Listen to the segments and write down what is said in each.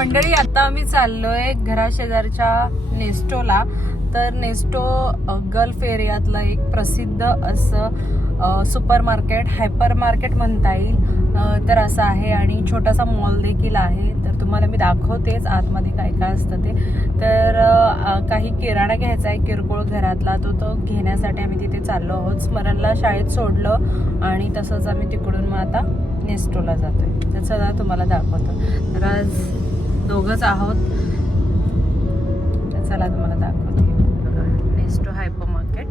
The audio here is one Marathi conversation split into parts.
मंडळी आता आम्ही चाललोय घराशेजारच्या नेस्टोला. तर नेस्टो गल्फ एरियातलं एक प्रसिद्ध असं सुपर मार्केट हायपर मार्केट म्हणता येईल. तर असं आहे आणि छोटासा मॉल देखील आहे. तर तुम्हाला मी दाखवतेच आतमध्ये काय काय असतं ते. तर काही किराणा घ्यायचा आहे किरकोळ घरातला. तो तो घेण्यासाठी आम्ही तिथे चाललो आहोत. स्मरणला शाळेत सोडलं आणि तसंच आम्ही तिकडून मग आता नेस्टोला जातोय. तर चला तुम्हाला दाखवतो. तर आज दोघंच आहोत. तर चला तुम्हाला दाखवते. नेस्टो हायपर मार्केट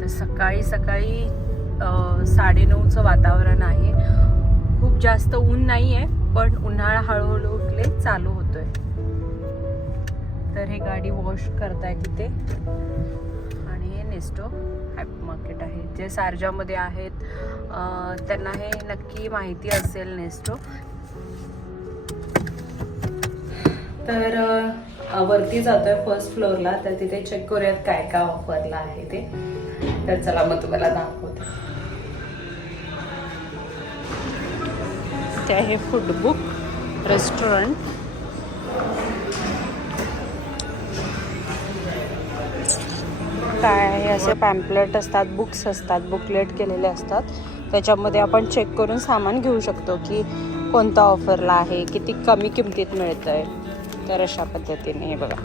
तर सकाळी सकाळी साडे साडेनऊचं वातावरण आहे. खूप जास्त ऊन नाही आहे पण उन्हाळा हळूहळू उठले चालू होतोय. तर हे गाडी वॉश करताय तिथे आणि हे नेस्टो हायपर मार्केट आहे. जे सारजामध्ये आहेत त्यांना हे नक्की माहिती असेल नेस्टो तर वरती जातोय फर्स्ट फ्लोअरला तर तिथे चेक करूयात काय काय ऑफरला आहे ते. तर चला मग तुम्हाला दाखवते. ते आहे फूडबुक रेस्टॉरंट काय आहे? असे पॅम्पलेट असतात बुक्स असतात बुकलेट केलेले असतात. त्याच्यामध्ये आपण चेक करून सामान घेऊ शकतो की कोणता ऑफरला आहे किती कमी किमतीत मिळतं आहे तर अशा पद्धतीने हे बघा.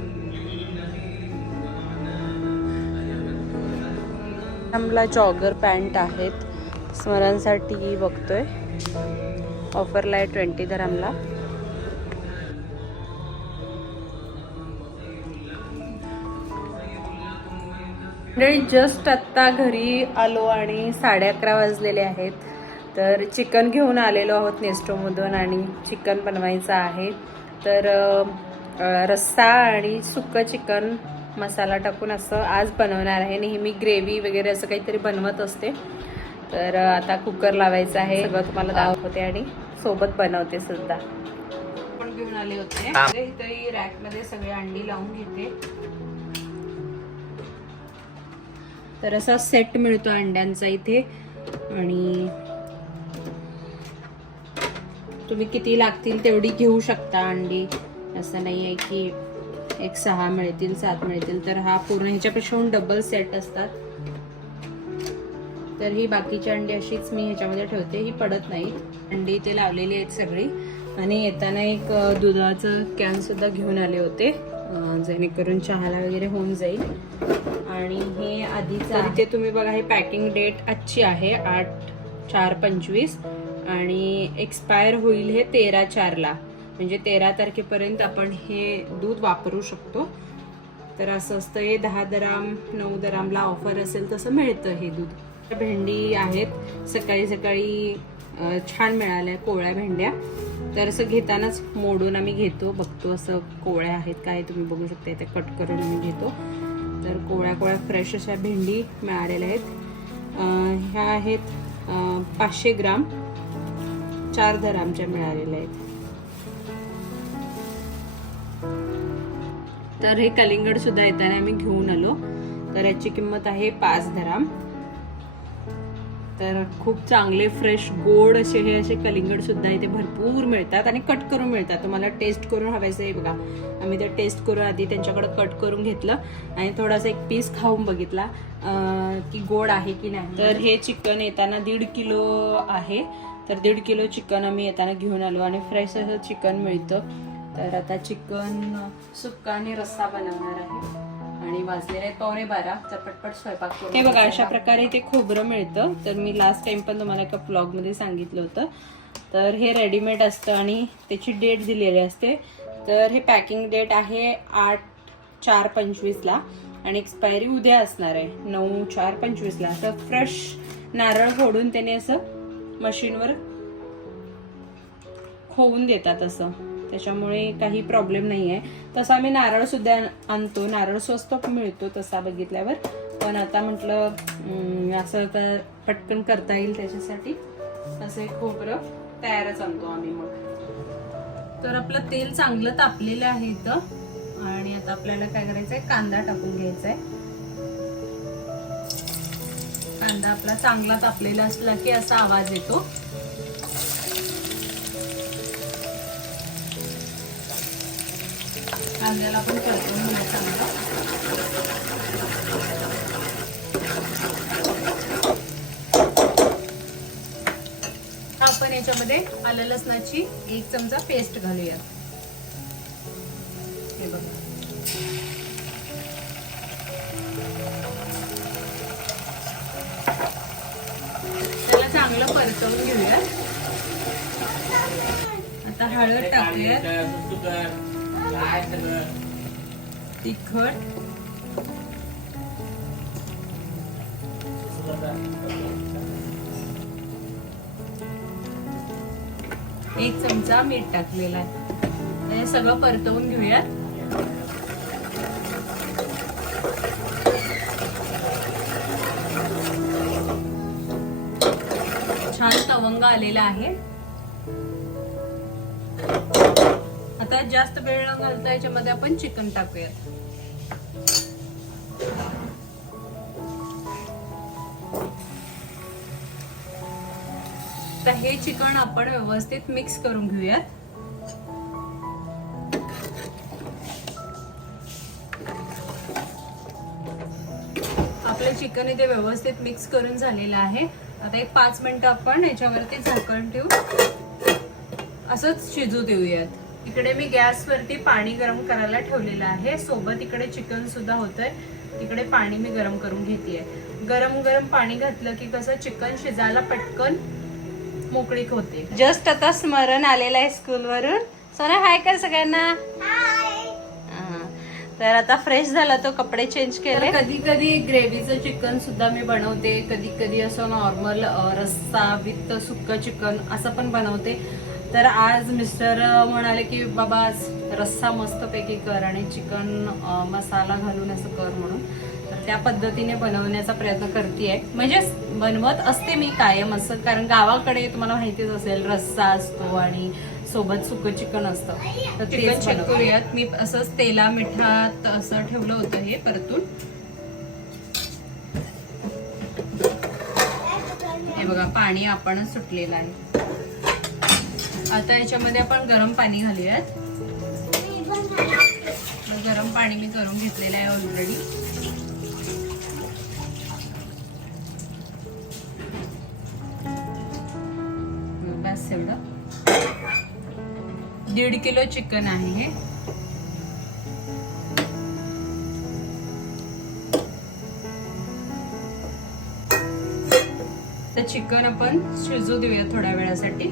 आम्हाला जॉगर पॅन्ट आहेत. स्मरणसाठी बघतोय. ऑफरला आहे ट्वेंटी धरामला मंडळी जस्ट आत्ता घरी आलो आणि साडे अकरा वाजलेले आहेत. तर चिकन घेऊन आलेलो आहोत नेस्टोमधून आणि चिकन बनवायचं आहे. तर रस्सा आणि सुक्कं चिकन मसाला टाकून असं आज बनवणार आहे. नेहमी ग्रेव्ही वगैरे असं काहीतरी बनवत असते. तर आता कुकर लावायचं आहे. सगळं तुम्हाला दाखवते आणि सोबत बनवते सुद्धा. पण घेऊन आले होते. तर रॅकमध्ये सगळे अंडी लावून घेते. तर असा सेट मिळतो अंड्यांचा इथे. आणि तुम्ही किती लागतील तेवढी घेऊ शकता अंडी. असं नाही आहे की एक सहा मिळतील सात मिळतील तर हा पूर्ण ह्याच्यापेक्षा डबल सेट असतात. तर ही बाकीची अंडी अशीच मी ह्याच्यामध्ये ठेवते ही पडत नाही. अंडी इथे लावलेली आहेत सगळी. आणि येताना एक दुधाचं कॅन सुद्धा घेऊन आले होते जेणेकरून चहाला वगैरे होऊन जाईल. आणि हे आधीचं इथे तुम्ही बघा हे पॅकिंग डेट आजची आहे आठ चार पंचवीस. आणि एक्सपायर होईल हे तेरा चारला. म्हणजे तेरा तारखेपर्यंत आपण हे दूध वापरू शकतो. तर असं असतं हे दहा दराम नऊ दरामला ऑफर असेल तसं मिळतं हे दूध. भेंडी आहेत सकाळी सकाळी छान मिळाल्या कोवळ्या भेंड्या. तर असं घेतानाच मोडून आम्ही घेतो बघतो असं कोवळ्या आहेत काय तुम्ही बघू शकता इथे कट करून आम्ही घेतो. तर कोवळ्या कोवळ्या फ्रेश अशा भेंडी मिळालेल्या आहेत. ह्या आहेत पाचशे ग्राम चार दरामच्या मिळालेल्या आहेत. तर हे कलिंगड सुद्धा येताना आम्ही घेऊन आलो. तर याची किंमत आहे पाच धराम तर खूप चांगले फ्रेश गोड असे हे असे कलिंगड सुद्धा इथे भरपूर मिळतात आणि कट करून मिळतात. तुम्हाला टेस्ट करून हवायचं आहे बघा. आम्ही ते टेस्ट करून आधी त्यांच्याकडे कट करून घेतलं आणि थोडासा एक पीस खाऊन बघितला की गोड आहे की नाही. तर हे चिकन येताना दीड किलो आहे. तर दीड किलो चिकन आम्ही येताना घेऊन आलो आणि फ्रेश असं चिकन मिळतं. तर आता चिकन सुक्का आणि रस्सा बनवणार आहे. आणि वाजलेले आहेत पावणे बारा. तर पटपट स्वयंपाक हे बघा अशा प्रकारे ते खोबरं मिळतं. तर मी लास्ट टाइम पण तुम्हाला एका ब्लॉगमध्ये सांगितलं होतं. तर हे रेडीमेड असतं आणि त्याची डेट दिलेली असते. तर हे पॅकिंग डेट आहे आठ चार पंचवीसला आणि एक्सपायरी उद्या असणार आहे. नऊ चार पंचवीसला तर फ्रेश नारळ फोडून त्याने असं मशीनवर खोवून देतात असं. त्याच्यामुळे काही प्रॉब्लेम नाही आहे तसा आम्ही नारळ सुद्धा आणतो. नारळ स्वस्त मिळतो तसा बघितल्यावर. पण आता म्हटलं असं तर पटकन करता येईल त्याच्यासाठी. असं एक खोबरं तयारच आणतो आम्ही मग. तर आपलं तेल चांगलं तापलेलं आहे इथं. आणि आता आपल्याला काय करायचं आहे कांदा टाकून घ्यायचा आहे कांदा आपला चांगला तापलेला असला की असा आवाज येतो. कांद्याला आपण परतून घेऊया चांगलं. आपण याच्यामध्ये आलं लसणाची एक चमचा पेस्ट घालूया. हे बघा. त्याला चांगलं परतवून घेऊया. आता हळद टाकूया. तिखट. एक चमचा मीठ टाकलेला आहे. हे सगळं परतवून घेऊया छान तवंग आलेला आहे. जास्त वेळ न घालता याच्यामध्ये आपण चिकन टाकूयात. तर हे चिकन आपण व्यवस्थित मिक्स करून घेऊयात. आपलं चिकन इथे व्यवस्थित मिक्स करून झालेलं आहे. आता एक पाच मिनिटं आपण याच्यावरती झाकण ठेवू असंच शिजू देऊयात. इकडे मी गॅसवरती पाणी गरम करायला ठेवलेलं आहे. सोबत इकडे चिकन सुद्धा होतंय. इकडे पाणी मी गरम करून घेतेय. गरम गरम पाणी घातलं की कसं चिकन शिजायला पटकन मोकळीक होते. जस्ट आता स्मरण आलेलं आहे स्कूल वरून सोना हाय कर सगळ्यांना. तर आता फ्रेश झाला तो कपडे चेंज केले. कधी कधी ग्रेव्हीचं चिकन सुद्धा मी बनवते. कधी कधी असं नॉर्मल रस्सा विथ सुक्क चिकन असं पण बनवते. तर आज मिस्टर म्हणाले की बाबा रस्सा मस्तपैकी कर आणि चिकन मसाला घालून असं कर म्हणून. तर त्या पद्धतीने बनवण्याचा प्रयत्न करते म्हणजे बनवत असते मी कायम असं कारण गावाकडे तुम्हाला माहितीच असेल रस्सा असतो आणि सोबत सुकं चिकन असतं. तर चिकन चेक करूयात. मी असंच तेला मिठात असं ठेवलं होतं हे परतून. हे बघा पाणी आपणच सुटलेलं आहे. आता याच्यामध्ये आपण गरम पाणी घालूयात. गरम पाणी मी करून घेतलेलं आहे ऑलरेडी बस एवढं. दीड किलो चिकन आहे हे. तर चिकन आपण शिजू देऊया थोड्या वेळासाठी.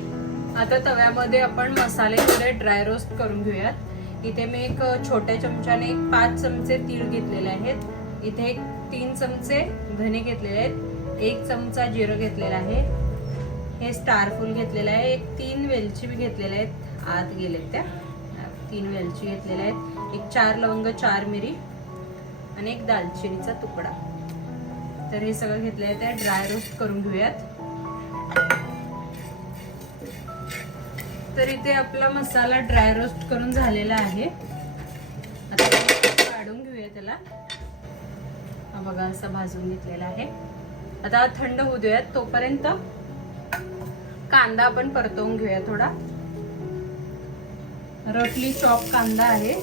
आता तव्यामध्ये आपण मसाले थोडे ड्राय रोस्ट करून घेऊयात. इथे मी एक छोट्या चमच्याने एक पाच चमचे तीळ घेतलेले आहेत. इथे एक तीन चमचे धने घेतलेले आहेत. एक चमचा जिरं घेतलेला आहे. हे स्टारफूल घेतलेलं आहे. एक तीन वेलची बी घेतलेल्या आहेत. आत गेलेत त्या. तीन वेलची घेतलेल्या आहेत. एक चार लवंग चार मिरी आणि एक दालचिनीचा तुकडा. तर हे सगळं घेतलेलं आहे ते ड्राय रोस्ट करून घेऊयात. तर इथे आपला मसाला ड्राय रोस्ट करून झालेला आहे. आता काढून घेऊया त्याला. हा बघा असं भाजून घेतलेला आहे. आता थंड होऊ देऊयात तोपर्यंत. कांदा आपण परतवून घेऊया थोडा. रफली चॉप कांदा आहे.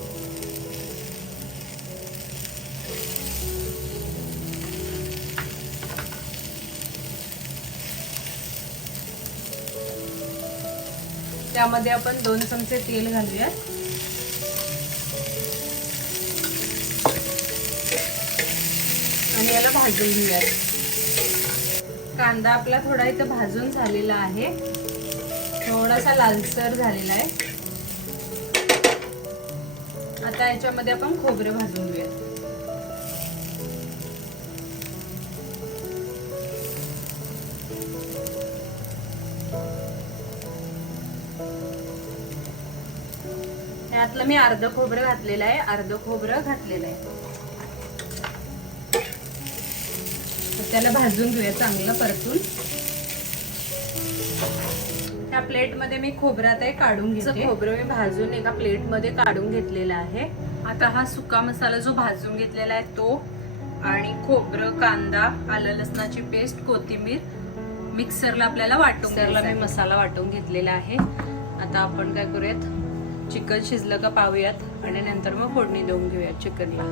त्यामध्ये आपण दोन चमचे तेल घालूयात. आणि याला भाजून घेऊयात. कांदा आपला थोडा इथं भाजून झालेला आहे. थोडासा लालसर झालेला आहे. आता याच्यामध्ये आपण खोबरं भाजून घेऊयात. त्यातलं मी अर्ध खोबरं घातलेलं आहे अर्ध खोबरं घातलेलं आहे. त्याला भाजून घेऊया चांगलं परतून. त्या प्लेटमध्ये मी खोबरं आता काढून घेते. खोबरं मी भाजून एका प्लेटमध्ये काढून घेतलेलं आहे. आता हा सुका मसाला जो भाजून घेतलेला आहे तो आणि खोबरं कांदा आलं लसणाची पेस्ट कोथिंबीर मिक्सरला आपल्याला वाटून मिक्सरला मी मसाला वाटून घेतलेला आहे. आता आपण काय करूयात? चिकन शिजलं का पाहूयात. आणि नंतर मग फोडणी देऊन घेऊयात चिकनला.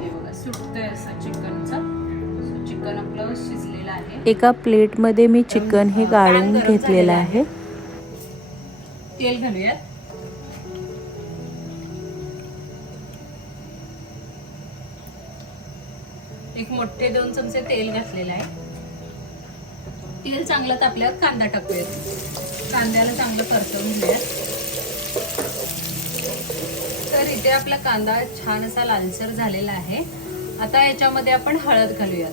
हे बघा सुटतंय असं चिकनचं. चिकन आपलं शिजलेलं आहे. एका प्लेटमध्ये मी चिकन हे गाळून घेतलेलं आहे. तेल घालूयात. एक मोठे दोन चमचे तेल घातलेलं आहे. तेल चांगलं तापल्यावर कांदा टाकूयात. कांद्याला चांगलं परतवून घेऊयात. तर इथे आपला कांदा छान असा लालसर झालेला आहे. आता याच्यामध्ये आपण हळद घालूयात.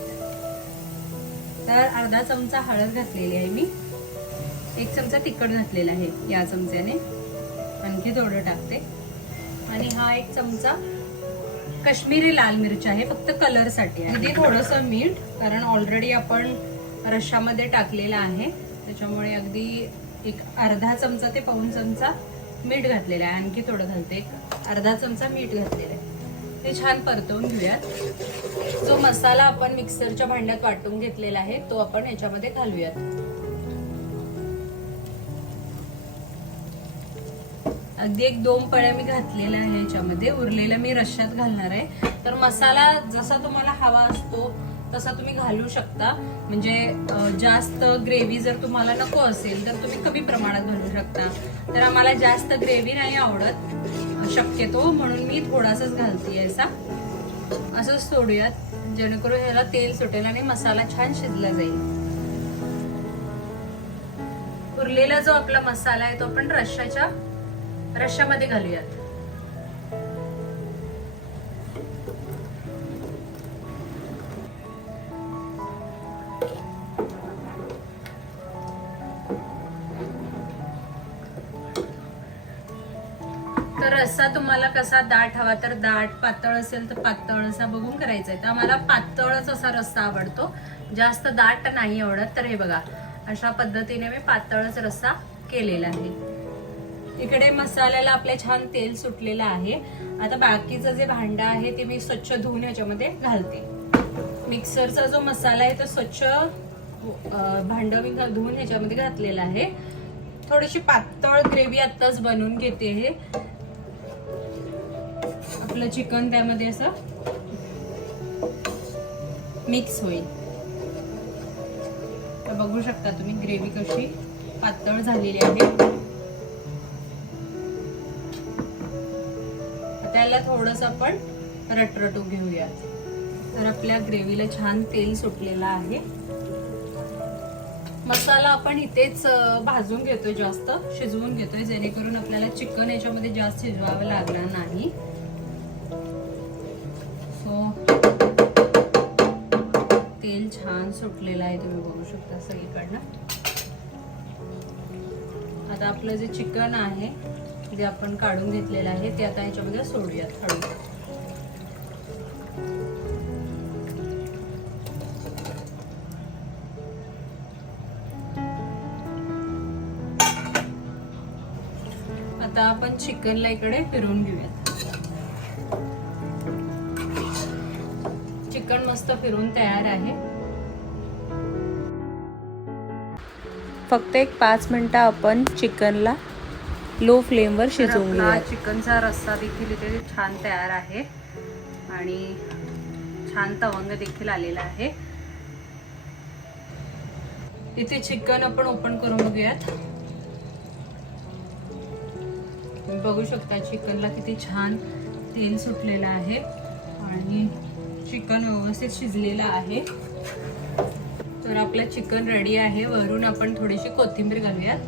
तर अर्धा चमचा हळद घातलेली आहे मी. एक चमचा तिखट घातलेला आहे या चमच्याने. आणखी थोडं टाकते. आणि हा एक चमचा काश्मीरी लाल मिरची आहे. फक्त कलरसाठी आहे. अगदी मीठ कारण ऑलरेडी आपण रशामध्ये टाकलेला आहे. त्याच्यामुळे अगदी एक अर्धा चमचा ते पाऊण चमचा मीठ घातलेला आहे. आणखी थोडं घालते. एक अर्धा चमचा मीठ घातलेलं आहे. ते छान परतवून घेऊयात. जो मसाला आपण मिक्सरच्या भांड्यात वाटून घेतलेला आहे तो आपण याच्यामध्ये घालूयात. अगदी एक दोन पळ्या मी घातलेल्या आहे याच्यामध्ये. उरलेल्या मी रश्श्यात घालणार आहे. तर मसाला जसा तुम्हाला हवा असतो तसा तुम्ही घालू शकता. म्हणजे जास्त ग्रेव्ही जर तुम्हाला नको असेल तर तुम्ही कमी प्रमाणात घालू शकता. तर आम्हाला जास्त ग्रेव्ही नाही आवडत. शक्यतो म्हणून मी थोडासाच घालते असा. असंच सोडूयात. जेणेकरून ह्याला तेल सुटेल आणि मसाला छान शिजला जाईल. उरलेला जो आपला मसाला आहे तो आपण रश्शाच्या रश्श्यामध्ये घालूयात. रस्सा तुम्हाला कसा दाट हवा तर दाट पातळ असेल तर पातळ असा बघून करायचा आहे. तर आम्हाला पातळच असा रस्सा आवडतो. जास्त दाट नाही आवडत तर हे बघा. अशा पद्धतीने मी पातळच रस्सा केलेला आहे. इकडे मसाल्याला आपल्या छान तेल सुटलेलं आहे. आता बाकीचं जे भांडं आहे ते मी स्वच्छ धुवून ह्याच्यामध्ये घालते. मिक्सरचा जो मसाला आहे तो स्वच्छ अं, भांडं मी धुवून ह्याच्यामध्ये घातलेला आहे. थोडीशी पातळ ग्रेव्ही आत्ताच बनवून घेते हे. आपलं चिकन त्यामध्ये असं मिक्स होईल. तर बघू शकता तुम्ही ग्रेव्ही कशी पातळ झालेली आहे. त्याला याला थोडस आपण रटरटू घेऊयात. तर आपल्या ग्रेव्हीला छान तेल सुटलेलं आहे. मसाला आपण इथेच भाजून घेतोय जास्त शिजवून घेतोय जेणेकरून आपल्याला चिकन याच्यामध्ये जास्त शिजवावं लागणार नाही. सुटलेला आहे तुम्ही बघू शकता सगळीकडनं. आता आपलं जे चिकन आहे जे आपण काढून घेतलेलं आहे ते आता ह्याच्यामध्ये सोडूयात हळू आता आपण चिकनला इकडे फिरून घेऊयात. चिकन मस्त फिरून तयार आहे. फक्त एक पाच मिनिटं आपण चिकनला लो फ्लेमवर शिजवून घेऊया चिकनचा रस्सा देखील इथे छान तयार आहे. आणि छान तवंग देखील आलेला आहे. इथे चिकन आपण ओपन करून बघूयात. बघू शकता चिकनला किती छान तेल सुटलेलं आहे. आणि चिकन व्यवस्थित शिजलेलं आहे. तर आपलं चिकन रेडी आहे. वरून आपण थोडीशी कोथिंबीर घालूयात.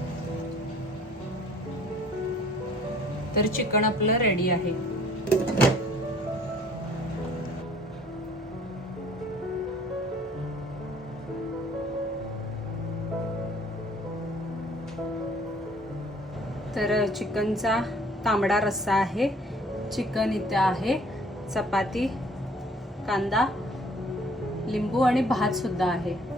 तर चिकन आपलं रेडी आहे. तर चिकनचा तांबडा रस्सा आहे. चिकन इथं आहे. चपाती कांदा लिंबू आणि भात सुद्धा आहे.